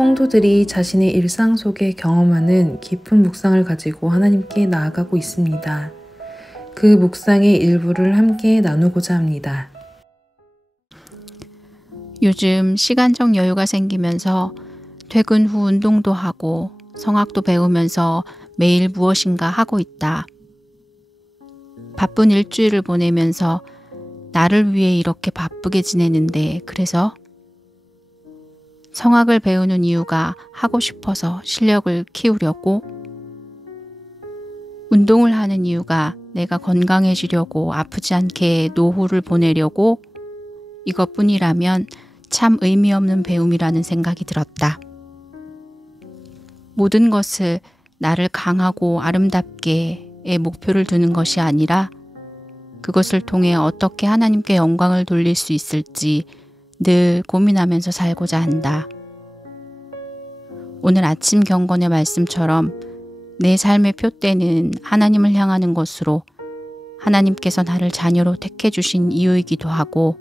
성도들이 자신의 일상 속에 경험하는 깊은 묵상을 가지고 하나님께 나아가고 있습니다. 그 묵상의 일부를 함께 나누고자 합니다. 요즘 시간적 여유가 생기면서 퇴근 후 운동도 하고 성악도 배우면서 매일 무엇인가 하고 있다. 바쁜 일주일을 보내면서 나를 위해 이렇게 바쁘게 지내는데 그래서 성악을 배우는 이유가 하고 싶어서 실력을 키우려고, 운동을 하는 이유가 내가 건강해지려고 아프지 않게 노후를 보내려고, 이것뿐이라면 참 의미 없는 배움이라는 생각이 들었다. 모든 것을 나를 강하고 아름답게의 목표를 두는 것이 아니라 그것을 통해 어떻게 하나님께 영광을 돌릴 수 있을지 늘 고민하면서 살고자 한다. 오늘 아침 경건의 말씀처럼 내 삶의 표대는 하나님을 향하는 것으로 하나님께서 나를 자녀로 택해 주신 이유이기도 하고,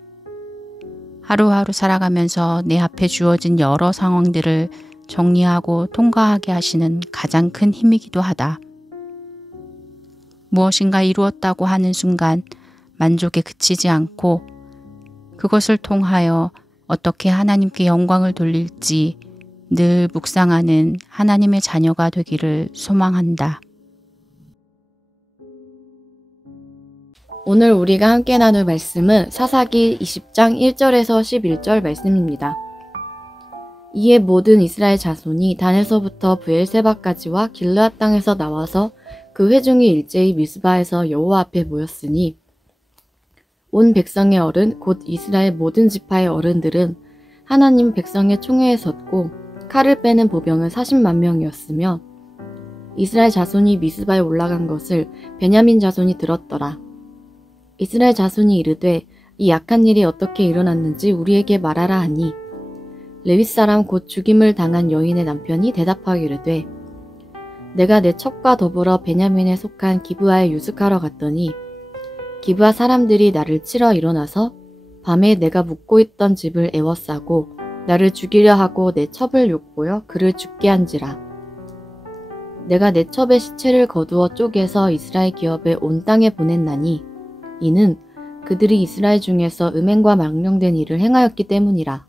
하루하루 살아가면서 내 앞에 주어진 여러 상황들을 정리하고 통과하게 하시는 가장 큰 힘이기도 하다. 무엇인가 이루었다고 하는 순간 만족에 그치지 않고 그것을 통하여 어떻게 하나님께 영광을 돌릴지 늘 묵상하는 하나님의 자녀가 되기를 소망한다. 오늘 우리가 함께 나눌 말씀은 사사기 20장 1절에서 11절 말씀입니다. 이에 모든 이스라엘 자손이 단에서부터 브엘세바까지와 길르앗 땅에서 나와서 그 회중이 일제히 미스바에서 여호와 앞에 모였으니 온 백성의 어른 곧 이스라엘 모든 지파의 어른들은 하나님 백성의 총회에 섰고 칼을 빼는 보병은 40만 명이었으며 이스라엘 자손이 미스바에 올라간 것을 베냐민 자손이 들었더라. 이스라엘 자손이 이르되 이 악한 일이 어떻게 일어났는지 우리에게 말하라 하니 레위 사람 곧 죽임을 당한 여인의 남편이 대답하기르되 내가 내 첩과 더불어 베냐민에 속한 기브아에 유숙하러 갔더니 기브아 사람들이 나를 치러 일어나서 밤에 내가 묵고 있던 집을 에워싸고 나를 죽이려 하고 내 첩을 욕보여 그를 죽게 한지라. 내가 내 첩의 시체를 거두어 쪼개서 이스라엘 기업에 온 땅에 보냈나니 이는 그들이 이스라엘 중에서 음행과 망령된 일을 행하였기 때문이라.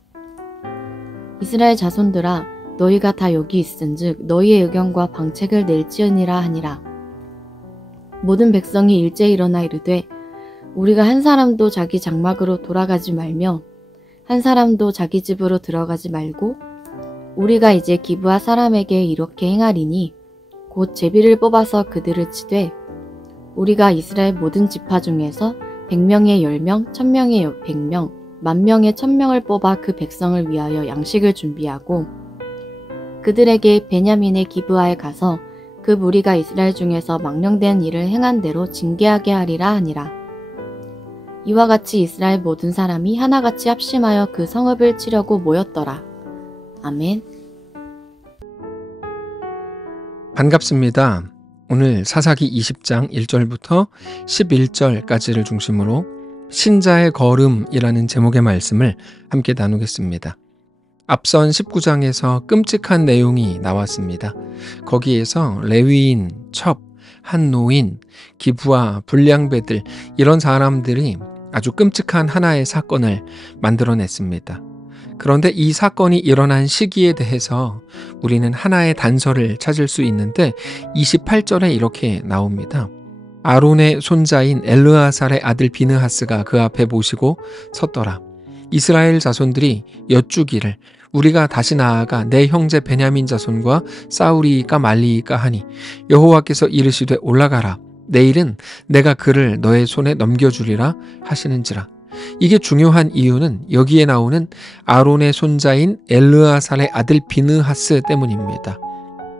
이스라엘 자손들아 너희가 다 여기 있은즉 너희의 의견과 방책을 낼지어니라 하니라. 모든 백성이 일제히 일어나 이르되 우리가 한 사람도 자기 장막으로 돌아가지 말며 한 사람도 자기 집으로 들어가지 말고 우리가 이제 기브아 사람에게 이렇게 행하리니 곧 제비를 뽑아서 그들을 치되 우리가 이스라엘 모든 지파 중에서 100명에 10명, 1000명에 100명, 10,000명에 1000명을 뽑아 그 백성을 위하여 양식을 준비하고 그들에게 베냐민의 기브아에 가서 그 무리가 이스라엘 중에서 망령된 일을 행한 대로 징계하게 하리라 하니라. 이와 같이 이스라엘 모든 사람이 하나같이 합심하여 그 성읍을 치려고 모였더라. 아멘. 반갑습니다. 오늘 사사기 20장 1절부터 11절까지를 중심으로 신자의 걸음이라는 제목의 말씀을 함께 나누겠습니다. 앞선 19장에서 끔찍한 내용이 나왔습니다. 거기에서 레위인, 첩, 한노인, 기브아, 불량배들 이런 사람들이 아주 끔찍한 하나의 사건을 만들어냈습니다. 그런데 이 사건이 일어난 시기에 대해서 우리는 하나의 단서를 찾을 수 있는데 28절에 이렇게 나옵니다. 아론의 손자인 엘르아살의 아들 비느하스가 그 앞에 모시고 섰더라. 이스라엘 자손들이 여쭈기를 우리가 다시 나아가 내 형제 베냐민 자손과 싸우리이까 말리이까 하니 여호와께서 이르시되 올라가라. 내일은 내가 그를 너의 손에 넘겨주리라 하시는지라. 이게 중요한 이유는 여기에 나오는 아론의 손자인 엘르아살의 아들 비느하스 때문입니다.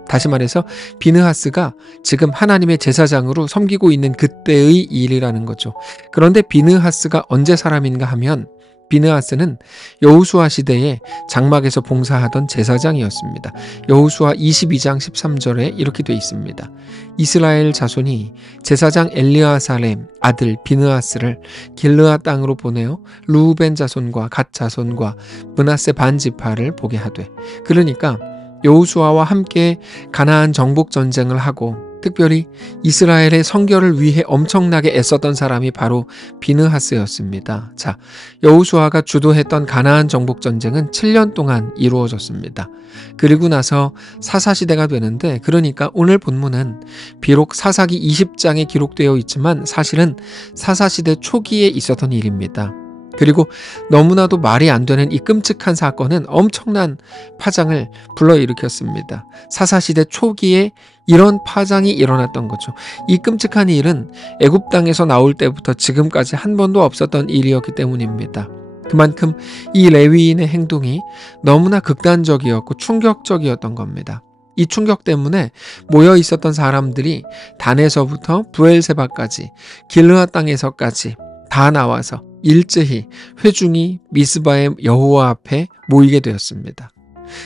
다시 말해서 비느하스가 지금 하나님의 제사장으로 섬기고 있는 그때의 일이라는 거죠. 그런데 비느하스가 언제 사람인가 하면 비느하스는 여호수아 시대에 장막에서 봉사하던 제사장이었습니다. 여호수아 22장 13절에 이렇게 되어 있습니다. 이스라엘 자손이 제사장 엘리아살의 아들 비느하스를 길르앗 땅으로 보내어 루벤 자손과 갓 자손과 므낫세 반 지파를 보게 하되, 그러니까 여호수아와 함께 가나안 정복 전쟁을 하고 특별히 이스라엘의 성결을 위해 엄청나게 애썼던 사람이 바로 비느하스였습니다. 자, 여호수아가 주도했던 가나안 정복 전쟁은 7년 동안 이루어졌습니다. 그리고 나서 사사시대가 되는데, 그러니까 오늘 본문은 비록 사사기 20장에 기록되어 있지만 사실은 사사시대 초기에 있었던 일입니다. 그리고 너무나도 말이 안 되는 이 끔찍한 사건은 엄청난 파장을 불러일으켰습니다. 사사시대 초기에 이런 파장이 일어났던 거죠. 이 끔찍한 일은 애굽 땅에서 나올 때부터 지금까지 한 번도 없었던 일이었기 때문입니다. 그만큼 이 레위인의 행동이 너무나 극단적이었고 충격적이었던 겁니다. 이 충격 때문에 모여 있었던 사람들이 단에서부터 브엘세바까지 길르앗 땅에서까지 다 나와서 일제히 회중이 미스바의 여호와 앞에 모이게 되었습니다.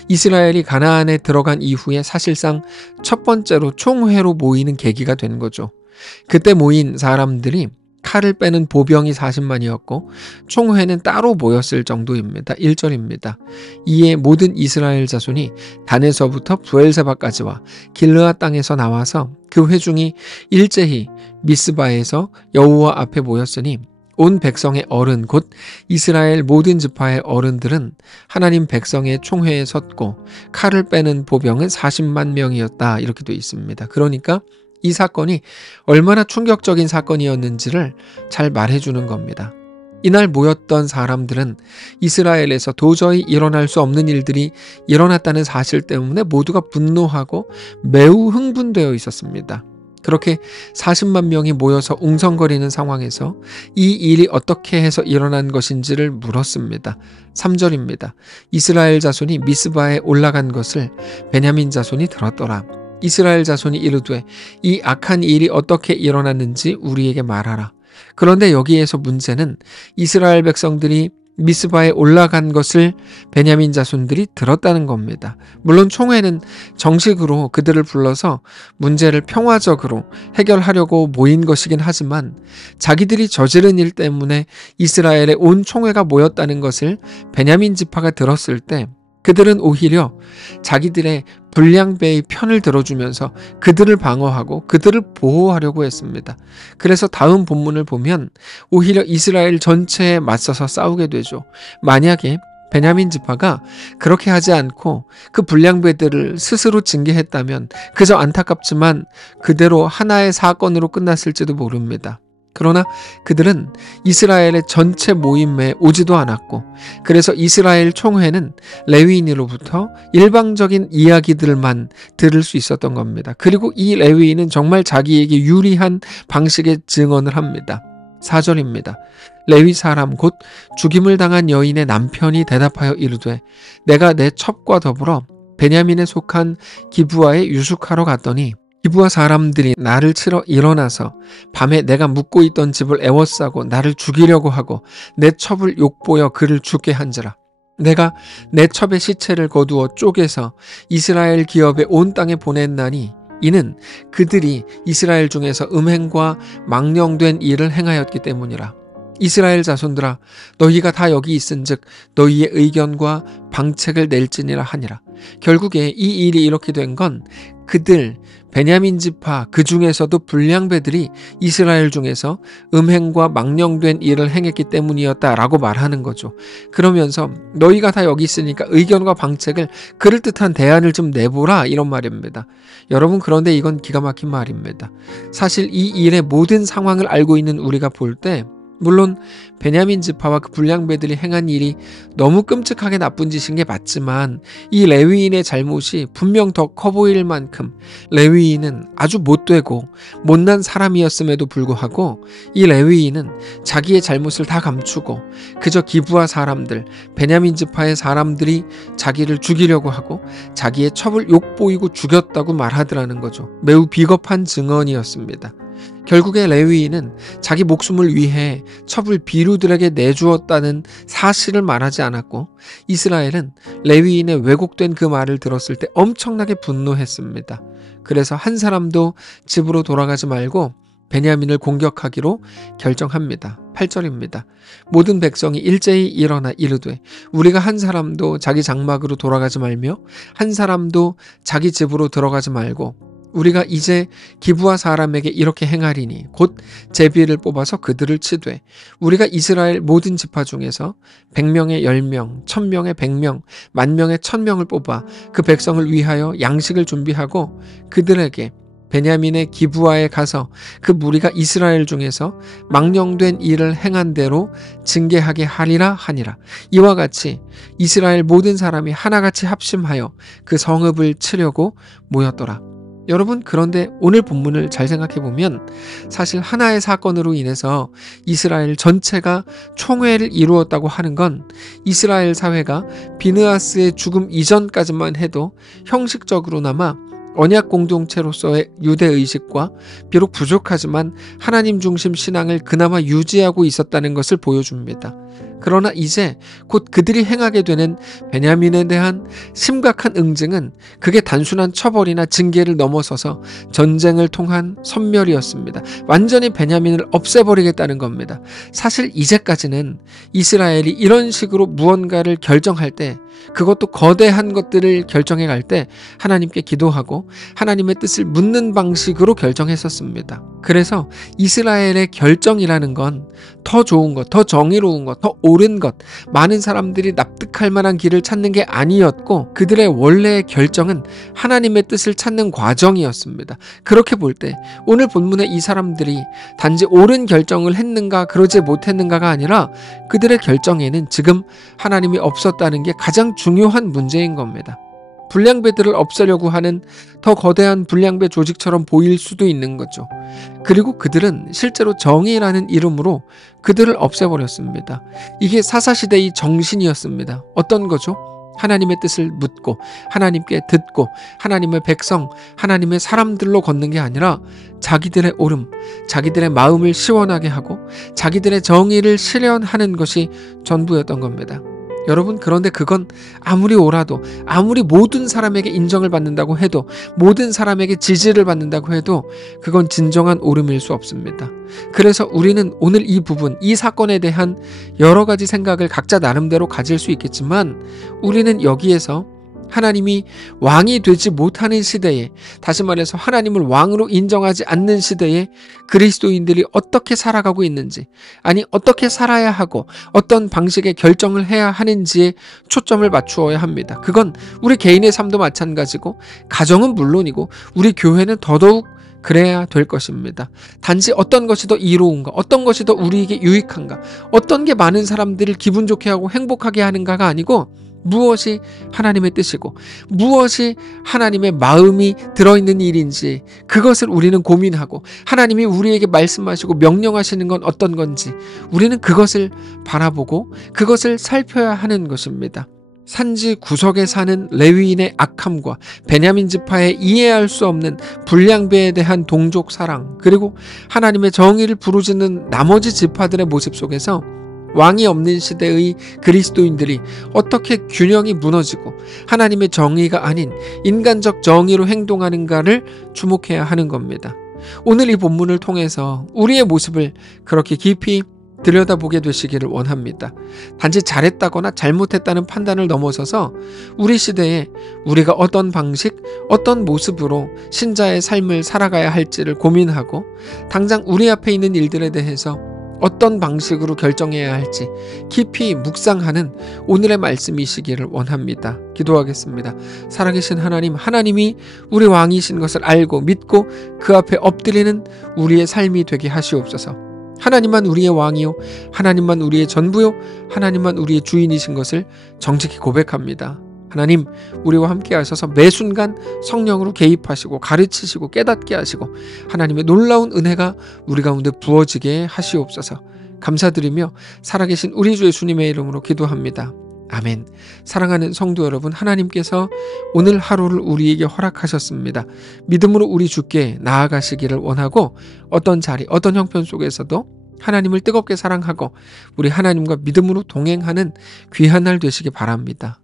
이스라엘이 가나안에 들어간 이후에 사실상 첫 번째로 총회로 모이는 계기가 된 거죠. 그때 모인 사람들이 칼을 빼는 보병이 40만이었고 총회는 따로 모였을 정도입니다. 1절입니다. 이에 모든 이스라엘 자손이 단에서부터 브엘세바까지와 길르앗 땅에서 나와서 그 회중이 일제히 미스바에서 여호와 앞에 모였으니 온 백성의 어른 곧 이스라엘 모든 지파의 어른들은 하나님 백성의 총회에 섰고 칼을 빼는 보병은 40만 명이었다, 이렇게 되어 있습니다. 그러니까 이 사건이 얼마나 충격적인 사건이었는지를 잘 말해주는 겁니다. 이날 모였던 사람들은 이스라엘에서 도저히 일어날 수 없는 일들이 일어났다는 사실 때문에 모두가 분노하고 매우 흥분되어 있었습니다. 그렇게 40만 명이 모여서 웅성거리는 상황에서 이 일이 어떻게 해서 일어난 것인지를 물었습니다. 3절입니다. 이스라엘 자손이 미스바에 올라간 것을 베냐민 자손이 들었더라. 이스라엘 자손이 이르되 이 악한 일이 어떻게 일어났는지 우리에게 말하라. 그런데 여기에서 문제는 이스라엘 백성들이 미스바에 올라간 것을 베냐민 자손들이 들었다는 겁니다. 물론 총회는 정식으로 그들을 불러서 문제를 평화적으로 해결하려고 모인 것이긴 하지만 자기들이 저지른 일 때문에 이스라엘의 온 총회가 모였다는 것을 베냐민 지파가 들었을 때 그들은 오히려 자기들의 불량배의 편을 들어주면서 그들을 방어하고 그들을 보호하려고 했습니다. 그래서 다음 본문을 보면 오히려 이스라엘 전체에 맞서서 싸우게 되죠. 만약에 베냐민 지파가 그렇게 하지 않고 그 불량배들을 스스로 징계했다면 그저 안타깝지만 그대로 하나의 사건으로 끝났을지도 모릅니다. 그러나 그들은 이스라엘의 전체 모임에 오지도 않았고, 그래서 이스라엘 총회는 레위인으로부터 일방적인 이야기들만 들을 수 있었던 겁니다. 그리고 이 레위인은 정말 자기에게 유리한 방식의 증언을 합니다. 4절입니다. 레위 사람 곧 죽임을 당한 여인의 남편이 대답하여 이르되 내가 내 첩과 더불어 베냐민에 속한 기브아에 유숙하러 갔더니 기브아 사람들이 나를 치러 일어나서 밤에 내가 묵고 있던 집을 애워싸고 나를 죽이려고 하고 내 첩을 욕보여 그를 죽게 한지라. 내가 내 첩의 시체를 거두어 쪼개서 이스라엘 기업의 온 땅에 보냈나니 이는 그들이 이스라엘 중에서 음행과 망령된 일을 행하였기 때문이라. 이스라엘 자손들아 너희가 다 여기 있은즉 너희의 의견과 방책을 낼지니라 하니라. 결국에 이 일이 이렇게 된 건 그들 베냐민 지파 그 중에서도 불량배들이 이스라엘 중에서 음행과 망령된 일을 행했기 때문이었다라고 말하는 거죠. 그러면서 너희가 다 여기 있으니까 의견과 방책을 그럴듯한 대안을 좀 내보라, 이런 말입니다. 여러분, 그런데 이건 기가 막힌 말입니다. 사실 이 일의 모든 상황을 알고 있는 우리가 볼 때 물론 베냐민 지파와 그 불량배들이 행한 일이 너무 끔찍하게 나쁜 짓인 게 맞지만 이 레위인의 잘못이 분명 더 커 보일 만큼 레위인은 아주 못되고 못난 사람이었음에도 불구하고 이 레위인은 자기의 잘못을 다 감추고 그저 기브아 사람들, 베냐민 지파의 사람들이 자기를 죽이려고 하고 자기의 첩을 욕보이고 죽였다고 말하더라는 거죠. 매우 비겁한 증언이었습니다. 결국에 레위인은 자기 목숨을 위해 첩을 비류들에게 내주었다는 사실을 말하지 않았고 이스라엘은 레위인의 왜곡된 그 말을 들었을 때 엄청나게 분노했습니다. 그래서 한 사람도 집으로 돌아가지 말고 베냐민을 공격하기로 결정합니다. 8절입니다. 모든 백성이 일제히 일어나 이르되 우리가 한 사람도 자기 장막으로 돌아가지 말며 한 사람도 자기 집으로 들어가지 말고 우리가 이제 기브아 사람에게 이렇게 행하리니 곧 제비를 뽑아서 그들을 치되 우리가 이스라엘 모든 지파 중에서 100명에 10명, 1000명에 100명, 10,000명에 1000명을 뽑아 그 백성을 위하여 양식을 준비하고 그들에게 베냐민의 기브아에 가서 그 무리가 이스라엘 중에서 망령된 일을 행한 대로 징계하게 하리라 하니라. 이와 같이 이스라엘 모든 사람이 하나같이 합심하여 그 성읍을 치려고 모였더라. 여러분, 그런데 오늘 본문을 잘 생각해 보면 사실 하나의 사건으로 인해서 이스라엘 전체가 총회를 이루었다고 하는 건 이스라엘 사회가 비느하스의 죽음 이전까지만 해도 형식적으로나마 언약 공동체로서의 유대의식과 비록 부족하지만 하나님 중심 신앙을 그나마 유지하고 있었다는 것을 보여줍니다. 그러나 이제 곧 그들이 행하게 되는 베냐민에 대한 심각한 응징은 그게 단순한 처벌이나 징계를 넘어서서 전쟁을 통한 섬멸이었습니다. 완전히 베냐민을 없애버리겠다는 겁니다. 사실 이제까지는 이스라엘이 이런 식으로 무언가를 결정할 때, 그것도 거대한 것들을 결정해 갈 때 하나님께 기도하고 하나님의 뜻을 묻는 방식으로 결정했었습니다. 그래서 이스라엘의 결정이라는 건 더 좋은 것, 더 정의로운 것, 더 옳은 것, 많은 사람들이 납득할 만한 길을 찾는 게 아니었고 그들의 원래의 결정은 하나님의 뜻을 찾는 과정이었습니다. 그렇게 볼 때 오늘 본문의 이 사람들이 단지 옳은 결정을 했는가 그러지 못했는가가 아니라 그들의 결정에는 지금 하나님이 없었다는 게 가장 중요한 문제인 겁니다. 불량배들을 없애려고 하는 더 거대한 불량배 조직처럼 보일 수도 있는 거죠. 그리고 그들은 실제로 정의라는 이름으로 그들을 없애버렸습니다. 이게 사사시대의 정신이었습니다. 어떤 거죠? 하나님의 뜻을 묻고 하나님께 듣고 하나님의 백성, 하나님의 사람들로 걷는 게 아니라 자기들의 옳음, 자기들의 마음을 시원하게 하고 자기들의 정의를 실현하는 것이 전부였던 겁니다. 여러분, 그런데 그건 아무리 옳아도, 아무리 모든 사람에게 인정을 받는다고 해도, 모든 사람에게 지지를 받는다고 해도 그건 진정한 옳음일 수 없습니다. 그래서 우리는 오늘 이 부분, 이 사건에 대한 여러 가지 생각을 각자 나름대로 가질 수 있겠지만 우리는 여기에서 하나님이 왕이 되지 못하는 시대에, 다시 말해서 하나님을 왕으로 인정하지 않는 시대에 그리스도인들이 어떻게 살아가고 있는지, 아니 어떻게 살아야 하고 어떤 방식의 결정을 해야 하는지에 초점을 맞추어야 합니다. 그건 우리 개인의 삶도 마찬가지고 가정은 물론이고 우리 교회는 더더욱 그래야 될 것입니다. 단지 어떤 것이 더 이로운가, 어떤 것이 더 우리에게 유익한가, 어떤 게 많은 사람들을 기분 좋게 하고 행복하게 하는가가 아니고 무엇이 하나님의 뜻이고 무엇이 하나님의 마음이 들어있는 일인지 그것을 우리는 고민하고 하나님이 우리에게 말씀하시고 명령하시는 건 어떤 건지 우리는 그것을 바라보고 그것을 살펴야 하는 것입니다. 산지 구석에 사는 레위인의 악함과 베냐민 지파의 이해할 수 없는 불량배에 대한 동족 사랑, 그리고 하나님의 정의를 부르짖는 나머지 지파들의 모습 속에서 왕이 없는 시대의 그리스도인들이 어떻게 균형이 무너지고 하나님의 정의가 아닌 인간적 정의로 행동하는가를 주목해야 하는 겁니다. 오늘 이 본문을 통해서 우리의 모습을 그렇게 깊이 들여다보게 되시기를 원합니다. 단지 잘했다거나 잘못했다는 판단을 넘어서서 우리 시대에 우리가 어떤 방식, 어떤 모습으로 신자의 삶을 살아가야 할지를 고민하고 당장 우리 앞에 있는 일들에 대해서 어떤 방식으로 결정해야 할지 깊이 묵상하는 오늘의 말씀이시기를 원합니다. 기도하겠습니다. 살아계신 하나님, 하나님이 우리 왕이신 것을 알고 믿고 그 앞에 엎드리는 우리의 삶이 되게 하시옵소서. 하나님만 우리의 왕이요, 하나님만 우리의 전부요, 하나님만 우리의 주인이신 것을 정직히 고백합니다. 하나님, 우리와 함께 하셔서 매 순간 성령으로 개입하시고 가르치시고 깨닫게 하시고 하나님의 놀라운 은혜가 우리 가운데 부어지게 하시옵소서. 감사드리며 살아계신 우리 주 예수님의 이름으로 기도합니다. 아멘. 사랑하는 성도 여러분, 하나님께서 오늘 하루를 우리에게 허락하셨습니다. 믿음으로 우리 주께 나아가시기를 원하고 어떤 자리, 어떤 형편 속에서도 하나님을 뜨겁게 사랑하고 우리 하나님과 믿음으로 동행하는 귀한 날 되시기 바랍니다.